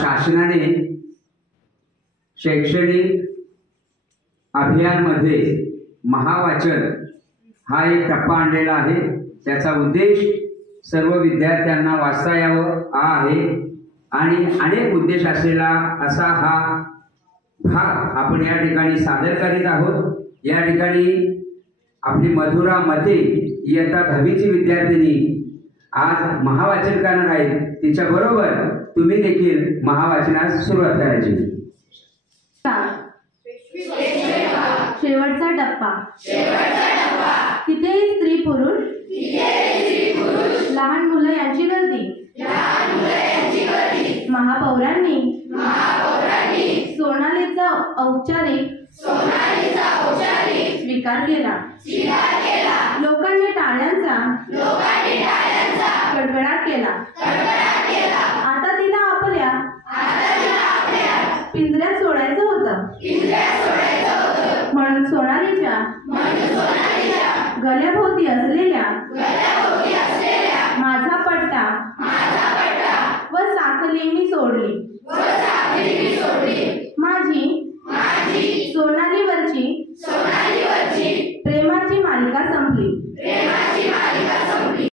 शासनाने शैक्षणिक अभियानमध्ये महावाचन हा एक टप्पा आणलेला आहे। त्याचा उद्देश सर्व विद्यार्थ्यांना वाचता यावं हा आहे आणि अनेक उद्देश असलेला असा हा भाग आपण या ठिकाणी सादर करीत आहोत। या ठिकाणी आपली मधुरा मते इयत्ता 10वीची विद्यार्थिनी आज महावाचन करणार आहे। तिच्या बरोबर तुम्ही देखील महावाचनास सुरुवात करायची। शेवटचा टप्पा तिथेही स्त्री पुरुष लहान मुलं यांची गर्दी। महापौरांनी सोनालीचा औपचारिक स्वीकार केला। लोकांनी टाळ्यांचा कडकडाट केला। आता तिला आपल्या पिंजऱ्यात सोडायचं होतं। म्हणून सोनालीच्या गळ्याभोवती असलेल्या माझा पट्टा व साखळी मी सोडली। माझी सोनालीवरची प्रेमाची मालिका संपली।